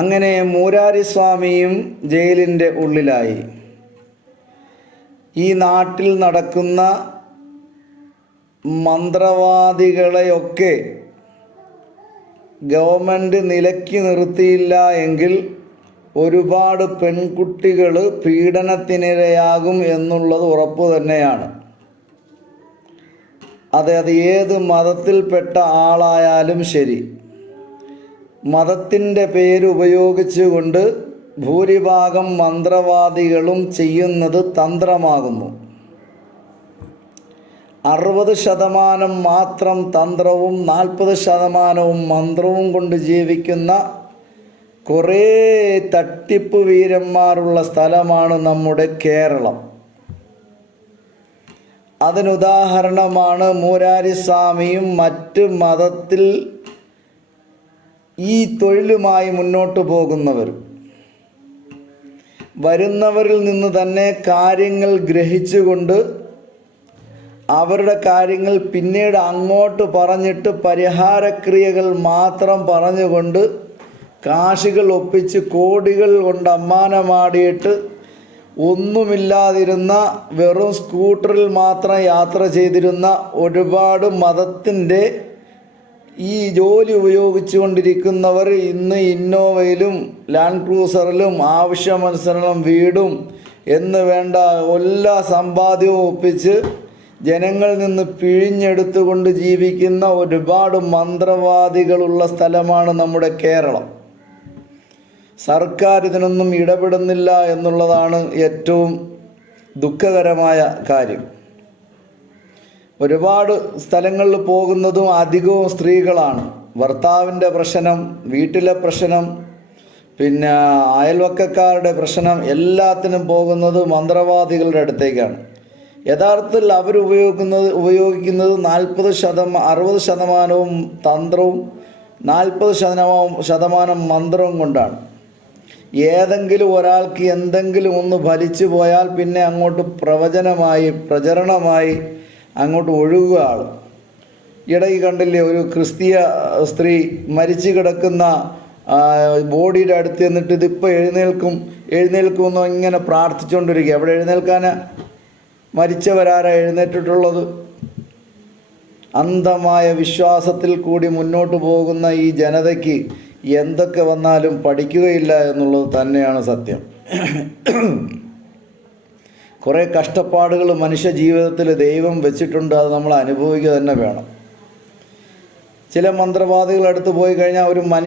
അങ്ങനെ മൂരാരി സ്വാമിയും ജയിലിൻ്റെ ഉള്ളിലായി. ഈ നാട്ടിൽ നടക്കുന്ന മന്ത്രവാദികളെയൊക്കെ ഗവൺമെൻറ് നിലയ്ക്ക് നിർത്തിയില്ല എങ്കിൽ ഒരുപാട് പെൺകുട്ടികൾ പീഡനത്തിനിരയാകും എന്നുള്ളത് ഉറപ്പ് തന്നെയാണ്. അത് ഏത് മതത്തിൽപ്പെട്ട ആളായാലും ശരി, മതത്തിൻ്റെ പേര് ഉപയോഗിച്ചുകൊണ്ട് ഭൂരിഭാഗം മന്ത്രവാദികളും ചെയ്യുന്നത് തന്ത്രമാകുന്നു. 60% മാത്രം തന്ത്രവും 40% മന്ത്രവും കൊണ്ട് ജീവിക്കുന്ന കുറേ തട്ടിപ്പ് വീരന്മാരുള്ള സ്ഥലമാണ് നമ്മുടെ കേരളം. അതിനുദാഹരണമാണ് മൂരാരി സ്വാമിയും മറ്റ് മതത്തിൽ ഈ തൊഴിലുമായി മുന്നോട്ട് പോകുന്നവരും. വരുന്നവരിൽ നിന്ന് തന്നെ കാര്യങ്ങൾ ഗ്രഹിച്ചുകൊണ്ട് അവരുടെ കാര്യങ്ങൾ പിന്നീട് അങ്ങോട്ട് പറഞ്ഞിട്ട് പരിഹാരക്രിയകൾ മാത്രം പറഞ്ഞുകൊണ്ട് കാശുകൾ ഒപ്പിച്ച് കോടികൾ കൊണ്ട് അമ്മാനമാടിയിട്ട് ഒന്നുമില്ലാതിരുന്ന വെറും സ്കൂട്ടറിൽ മാത്രം യാത്ര ചെയ്തിരുന്ന ഒരുപാട് മതത്തിൻ്റെ ഈ ജോലി ഉപയോഗിച്ചു കൊണ്ടിരിക്കുന്നവർ ഇന്ന് ഇന്നോവയിലും ലാൻഡ് ക്രൂസറിലും ആവശ്യമനുസരണം വീടും എന്ന് വേണ്ട എല്ലാ സമ്പാദ്യവും ഒപ്പിച്ച് ജനങ്ങളിൽ നിന്ന് പിഴിഞ്ഞെടുത്തുകൊണ്ട് ജീവിക്കുന്ന ഒരുപാട് മന്ത്രവാദികളുള്ള സ്ഥലമാണ് നമ്മുടെ കേരളം. സർക്കാർ ഇതിനൊന്നും ഇടപെടുന്നില്ല എന്നുള്ളതാണ് ഏറ്റവും ദുഃഖകരമായ കാര്യം. ഒരുപാട് സ്ഥലങ്ങളിൽ പോകുന്നതും അധികവും സ്ത്രീകളാണ്. ഭർത്താവിൻ്റെ പ്രശ്നം, വീട്ടിലെ പ്രശ്നം, പിന്നെ അയൽവക്കക്കാരുടെ പ്രശ്നം, എല്ലാത്തിനും പോകുന്നത് മന്ത്രവാദികളുടെ അടുത്തേക്കാണ്. യഥാർത്ഥത്തിൽ അവർ ഉപയോഗിക്കുന്നത് 60% തന്ത്രവും 40% മന്ത്രവും കൊണ്ടാണ്. ഏതെങ്കിലും ഒരാൾക്ക് എന്തെങ്കിലും ഒന്ന് ഫലിച്ചു പോയാൽ പിന്നെ അങ്ങോട്ട് പ്രചരണമായി അങ്ങോട്ട് ഒഴുകുക ആൾ. ഇടയിൽ കണ്ടില്ലേ, ഒരു ക്രിസ്തീയ സ്ത്രീ മരിച്ചു കിടക്കുന്ന ബോഡിയുടെ അടുത്ത് നിന്നിട്ട് ഇതിപ്പോൾ എഴുന്നേൽക്കുമെന്നോ ഇങ്ങനെ പ്രാർത്ഥിച്ചുകൊണ്ടിരിക്കുക. എവിടെ എഴുന്നേൽക്കാനാ? മരിച്ചവരാരാ എഴുന്നേറ്റിട്ടുള്ളത്? അന്ധമായ വിശ്വാസത്തിൽ കൂടി മുന്നോട്ട് പോകുന്ന ഈ ജനതയ്ക്ക് എന്തൊക്കെ വന്നാലും പഠിക്കുകയില്ല എന്നുള്ളത് തന്നെയാണ് സത്യം. കുറേ കഷ്ടപ്പാടുകൾ മനുഷ്യ ജീവിതത്തിൽ ദൈവം വെച്ചിട്ടുണ്ട്. അത് നമ്മൾ അനുഭവിക്കുക തന്നെ വേണം. ചില മന്ത്രവാദികൾ അടുത്ത് പോയി കഴിഞ്ഞാൽ ഒരു